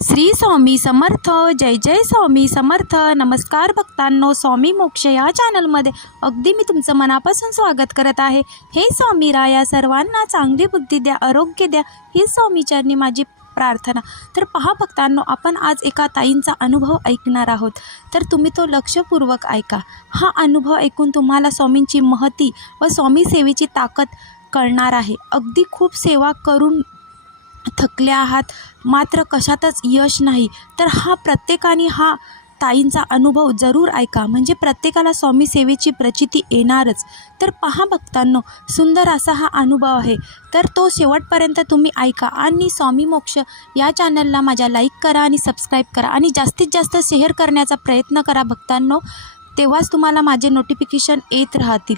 श्री स्वामी समर्थ. जय जय स्वामी समर्थ. नमस्कार भक्तांनो, स्वामी मोक्ष या चॅनलमध्ये अगदी मी तुमचं मनापासून स्वागत करत आहे. हे स्वामी राया सर्वांना चांगली बुद्धी द्या, आरोग्य द्या, ही स्वामीचरणी माझी प्रार्थना. तर पहा भक्तांनो, आपण आज एका ताईंचा अनुभव ऐकणार आहोत. तर तुम्ही तो लक्षपूर्वक ऐका. हा अनुभव ऐकून तुम्हाला स्वामींची महती व स्वामी सेवेची ताकद कळणार आहे. अगदी खूप सेवा करून थकले आहात, मात्र कशातच यश नाही, तर प्रत्येकाने हा ताईंचा अनुभव जरूर ऐका, म्हणजे प्रत्येकाला स्वामी सेवेची प्रचिती येणारच. तर पहा भक्तांनो, सुंदर असा हा अनुभव आहे, तर तो शेवटपर्यंत तुम्ही ऐका आणि स्वामी मोक्ष या चॅनलला माझ्या लाईक करा आणि सबस्क्राईब करा आणि जास्तीत जास्त शेअर करण्याचा प्रयत्न करा भक्तांनो, तेव्हाच तुम्हाला माझे नोटिफिकेशन येत राहतील.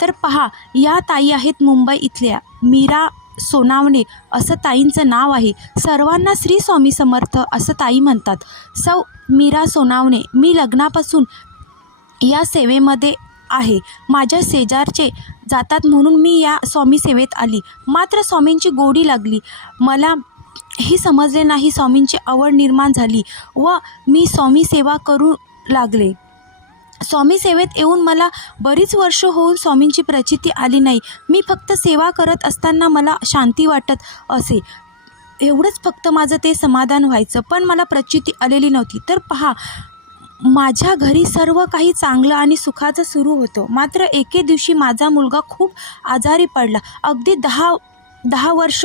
तर पहा, या ताई आहेत मुंबई इथल्या मीरा सोनावणे असं ताईंचं नाव आहे. सर्वांना श्री स्वामी समर्थ असं ताई म्हणतात. सौ मीरा सोनावणे. मी लग्नापासून या सेवेमध्ये आहे. माझ्या शेजारचे जातात म्हणून मी या स्वामी सेवेत आली, मात्र स्वामींची गोडी लागली. मला हे समजले नाही, स्वामींची आवड निर्माण झाली व मी स्वामी सेवा करू लागले. स्वामी सेवेत येऊन मला बरीच वर्ष होऊन स्वामींची प्रचिती आली नाही. मी फक्त सेवा करत असताना मला शांती वाटत असे, एवढंच फक्त माझं ते समाधान व्हायचं, पण मला प्रचिती आलेली नव्हती. तर पहा, माझ्या घरी सर्व काही चांगलं आणि सुखाचं सुरू होतं, मात्र एके दिवशी माझा मुलगा खूप आजारी पडला. अगदी दहा वर्ष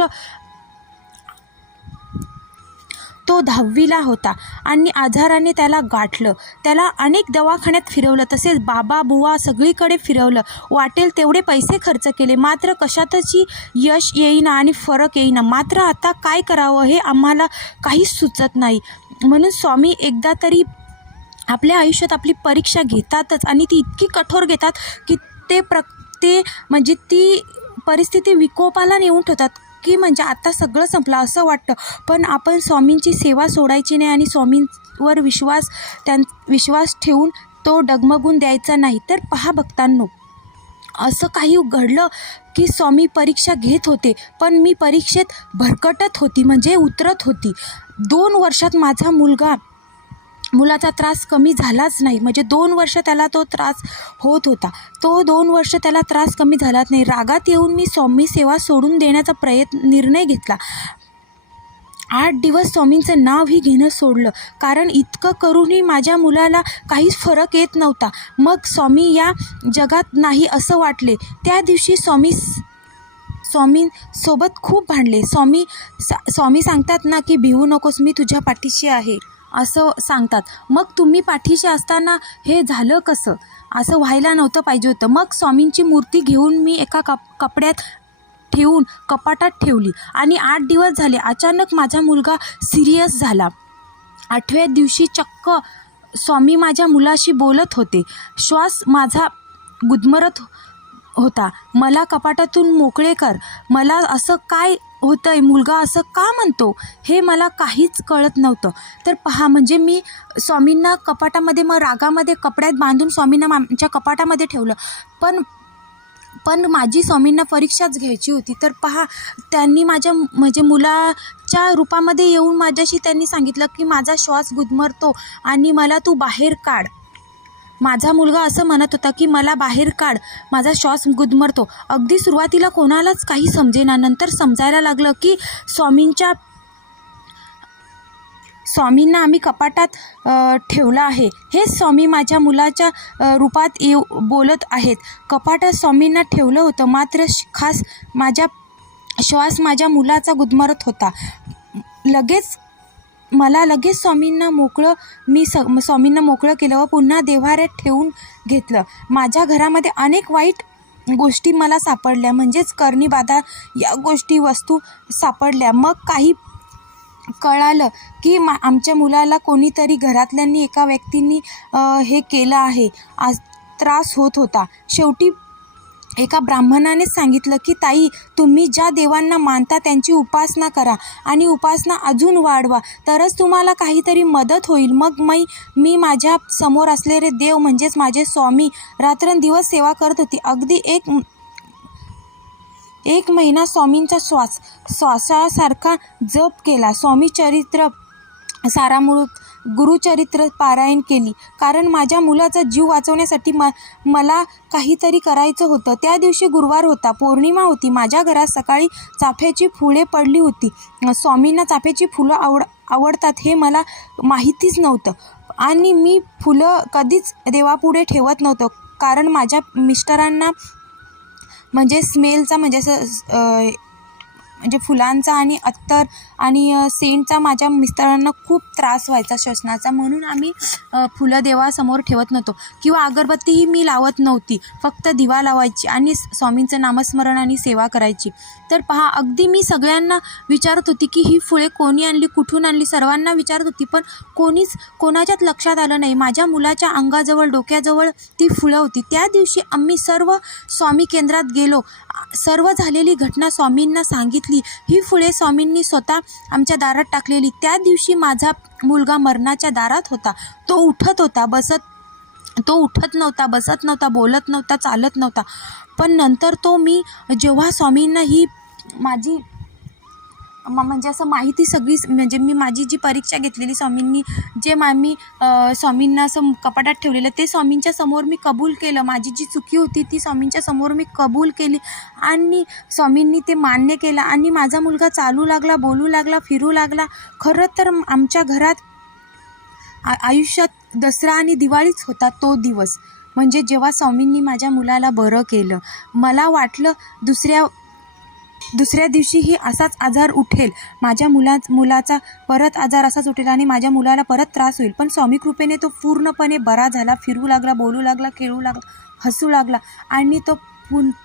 तो 10वीला होता आणि आजाराने त्याला गाठलं. त्याला अनेक दवाखान्यात फिरवलं, तसेच बाबा बुवा सगळीकडे फिरवलं. वाटेल तेवढे पैसे खर्च केले, मात्र कशातही यश येईना आणि फरक येईना. मात्र आता काय करावं हे आम्हाला काहीच सुचत नाही. म्हणून स्वामी एकदा तरी आपल्या आयुष्यात आपली परीक्षा घेतातच आणि ती इतकी कठोर घेतात की ते म्हणजे ती परिस्थिती विकोपाला नेऊन ठेवतात, की म्हणजे आता सगळं संपलं असं वाटतं. पण आपण स्वामींची सेवा सोडायची नाही आणि स्वामींवर विश्वास ठेवून तो डगमगून द्यायचा नाही. तर पहा भक्तांनो, असं काही घडलं की स्वामी परीक्षा घेत होते, पण मी परीक्षेत भरकटत होती, म्हणजे उतरत होती. 2 वर्षात माझा मुलाचा त्रास कमी झालाच नाही. म्हणजे 2 वर्ष त्याला तो त्रास होत होता, तो 2 वर्ष त्याला त्रास कमी झालाच नाही. रागात येऊन मी स्वामी सेवा सोडून देण्याचा निर्णय घेतला. 8 दिवस स्वामींचं नावही घेणं सोडलं, कारण इतकं करूनही माझ्या मुलाला काहीच फरक येत नव्हता. मग स्वामी या जगात नाही असं वाटले. त्या दिवशी स्वामींसोबत खूप भांडले. स्वामी सांगतात ना की भिवू नकोस, मी तुझ्या पाठीशी आहे असं सांगतात. मग तुम्ही पाठीशी असताना हे झालं कसं? असं व्हायला नव्हतं पाहिजे होतं. मग स्वामींची मूर्ती घेऊन मी एका कपड्यात ठेवून कपाटात ठेवली आणि 8 दिवस झाले. अचानक माझा मुलगा सिरियस झाला. 8व्या दिवशी चक्क स्वामी माझ्या मुलाशी बोलत होते. श्वास माझा गुदमरत होता. मला कपाटातून मोकळे कर, मला असं काय होतंय, मुलगा असं का म्हणतो, हे मला काहीच कळत नव्हतं. तर पहा, म्हणजे मी स्वामींना कपाटामध्ये, मग रागामध्ये कपड्यात बांधून स्वामींना आमच्या कपाटामध्ये ठेवलं. पण माझी स्वामींना परीक्षाच घ्यायची होती. तर पहा, त्यांनी माझ्या म्हणजे मुलाच्या रूपामध्ये येऊन माझ्याशी त्यांनी सांगितलं की माझा श्वास गुदमरतो आणि मला तू बाहेर काढ. माझा मुलगा असं म्हणत होता की मला बाहेर काढ, माझा श्वास गुदमरतो. अगदी सुरुवातीला कोणालाच काही समजेना, नंतर समजायला लागलं की स्वामींना आम्ही कपाटात ठेवलं आहे. हेच स्वामी माझ्या मुलाच्या रूपात बोलत आहेत. कपाटात स्वामींना ठेवलं होतं, मात्र खास श्वास माझ्या मुलाचा गुदमरत होता. मला लगेच स्वामींना मोकळं केलं व पुन्हा देव्हाऱ्यात ठेवून घेतलं. माझ्या घरामध्ये अनेक वाईट गोष्टी मला सापडल्या, म्हणजेच करणी बाधा या गोष्टी वस्तू सापडल्या. मग काही कळालं की आमच्या मुलाला कोणीतरी घरातल्यांनी एका व्यक्तींनी हे केलं आहे, त्रास होत होता. शेवटी एका ब्राह्मणानेच सांगितलं की ताई, तुम्ही ज्या देवांना मानता त्यांची उपासना करा आणि उपासना अजून वाढवा, तरच तुम्हाला काहीतरी मदत होईल. मग मी माझ्या समोर असलेले देव म्हणजेच माझे स्वामी रात्रंदिवस सेवा करत होती. अगदी एक महिना स्वामींचा श्वासासारखा जप केला. स्वामी चरित्र सारामृत गुरुचरित्र पारायण केली, कारण माझ्या मुलाचा जीव वाचवण्यासाठी मला काहीतरी करायचं होतं. त्या दिवशी गुरुवार होता, पौर्णिमा होती. माझ्या घरात सकाळी चाफ्याची फुले पडली होती. स्वामींना चाफ्याची फुलं आवडतात हे मला माहितीच नव्हतं आणि मी फुलं कधीच देवापुढे ठेवत नव्हतं, कारण माझ्या मिस्टरांना म्हणजे स्मेलचा म्हणजे फुलांचा आणि अत्तर आणि सेंटचा माझ्या मिस्टरांना खूप त्रास व्हायचा श्वसनाचा, म्हणून आम्ही फुलं देवासमोर ठेवत नव्हतो किंवा अगरबत्तीही मी लावत नव्हती. फक्त दिवा लावायची आणि स्वामींचं नामस्मरण आणि सेवा करायची. तर पहा, अगदी मी सगळ्यांना विचारत होती की ही फुले कोणी आणली, कुठून आणली, सर्वांना विचारत होती, पण कोणाच्याच लक्षात आलं नाही. माझ्या मुलाच्या अंगाजवळ, डोक्याजवळ ती फुलं होती. त्या दिवशी आम्ही सर्व स्वामी केंद्रात गेलो. सर्व झालेली घटना स्वामींना सांगितली. ही फुले स्वामींनी स्वतः आमच्या दारात टाकलेली. त्या दिवशी माझा मुलगा मरणाच्या दारात होता. तो उठत नव्हता, बसत नव्हता, बोलत नव्हता, चालत नव्हता. पण नंतर मी जेव्हा स्वामींना ही माझी म्हणजे असं माहिती सगळी, म्हणजे मी माझी जी परीक्षा घेतलेली स्वामींनी, जे मी स्वामींना असं कपाटात ठेवलेलं, ते स्वामींच्या समोर मी कबूल केलं. माझी जी चुकी होती ती स्वामींच्या समोर मी कबूल केली आणि स्वामींनी ते मान्य केलं आणि माझा मुलगा चालू लागला, बोलू लागला, फिरू लागला. खरं तर आमच्या घरात आयुष्यात दसरा आणि दिवाळीच होता तो दिवस, म्हणजे जेव्हा स्वामींनी माझ्या मुलाला बरं केलं. मला वाटलं दुसऱ्या दिवशीही असाच आजार उठेल, माझ्या मुलाचा परत आजार असाच उठेल आणि माझ्या मुलाला परत त्रास होईल. पण स्वामी कृपेने तो पूर्णपणे बरा झाला, फिरू लागला, बोलू लागला, खेळू लागला, हसू लागला आणि तो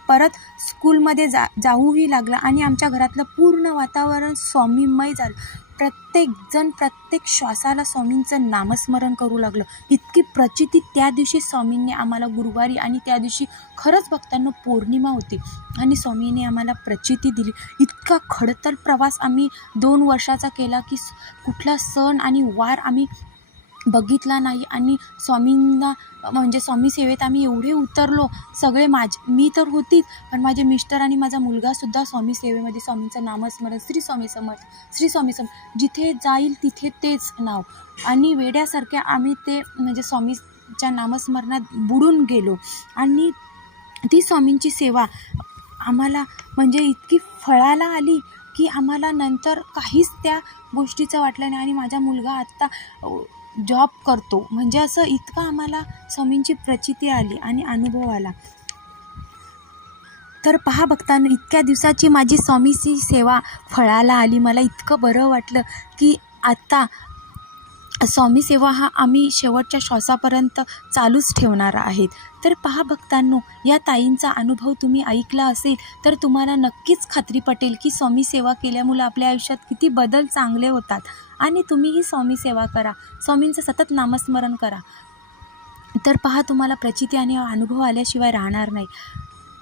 परत स्कूलमध्ये जाऊही लागला आणि आमच्या घरातलं पूर्ण वातावरण स्वामीमय झालं. प्रत्येकजण प्रत्येक श्वासाला स्वामींचं नामस्मरण करू लागलं. इतकी प्रचिती त्या दिवशी स्वामींनी आम्हाला गुरुवारी, आणि त्या दिवशी खरंच भक्तांनो पौर्णिमा होती आणि स्वामींनी आम्हाला प्रचिती दिली. इतका खडतर प्रवास आम्ही 2 वर्षाचा केला की कुठला सण आणि वार आम्ही बघितला नाही आणि स्वामींना म्हणजे स्वामी सेवेत आम्ही एवढे उतरलो सगळे. मी तर होतीच, पण माझे मिस्टर आणि माझा मुलगासुद्धा स्वामी सेवेमध्ये स्वामींचं नामस्मरण, श्री स्वामी समर्थ, श्री स्वामी समर्थ, जिथे जाईल तिथे तेच नाव, आणि वेड्यासारखे आम्ही ते म्हणजे स्वामीच्या नामस्मरणात बुडून गेलो. आणि ती स्वामींची सेवा आम्हाला म्हणजे इतकी फळाला आली की आम्हाला नंतर काहीच त्या गोष्टीचं वाटलं नाही आणि माझा मुलगा आत्ता जॉब करतो. म्हणजे असं इतकं आम्हाला स्वामींची प्रचिती आली आणि अनुभव आला. तर पहा भक्तांनो, इतक्या दिवसाची माझी स्वामीची सेवा फळाला आली. मला इतकं बरं वाटलं की आत्ता स्वामी सेवा हा आम्ही शेवटच्या श्वासापर्यंत चालूच ठेवणार आहेत. तर पहा भक्तांनो, या ताईंचा अनुभव तुम्ही ऐकला असेल तर तुम्हाला नक्कीच खात्री पटेल की स्वामी सेवा केल्यामुळे आपल्या आयुष्यात किती बदल चांगले होतात. आणि तुम्हीही स्वामी सेवा करा, स्वामींचं सतत नामस्मरण करा. तर पहा, तुम्हाला प्रचिती आणि अनुभव आल्याशिवाय राहणार नाही.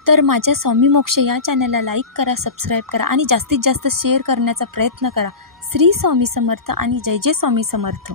तर माझ्या स्वामी मोक्ष या चॅनलला लाईक करा, सबस्क्राईब करा आणि जास्तीत जास्त शेअर करण्याचा प्रयत्न करा. श्री स्वामी समर्थ आणि जय जय स्वामी समर्थ.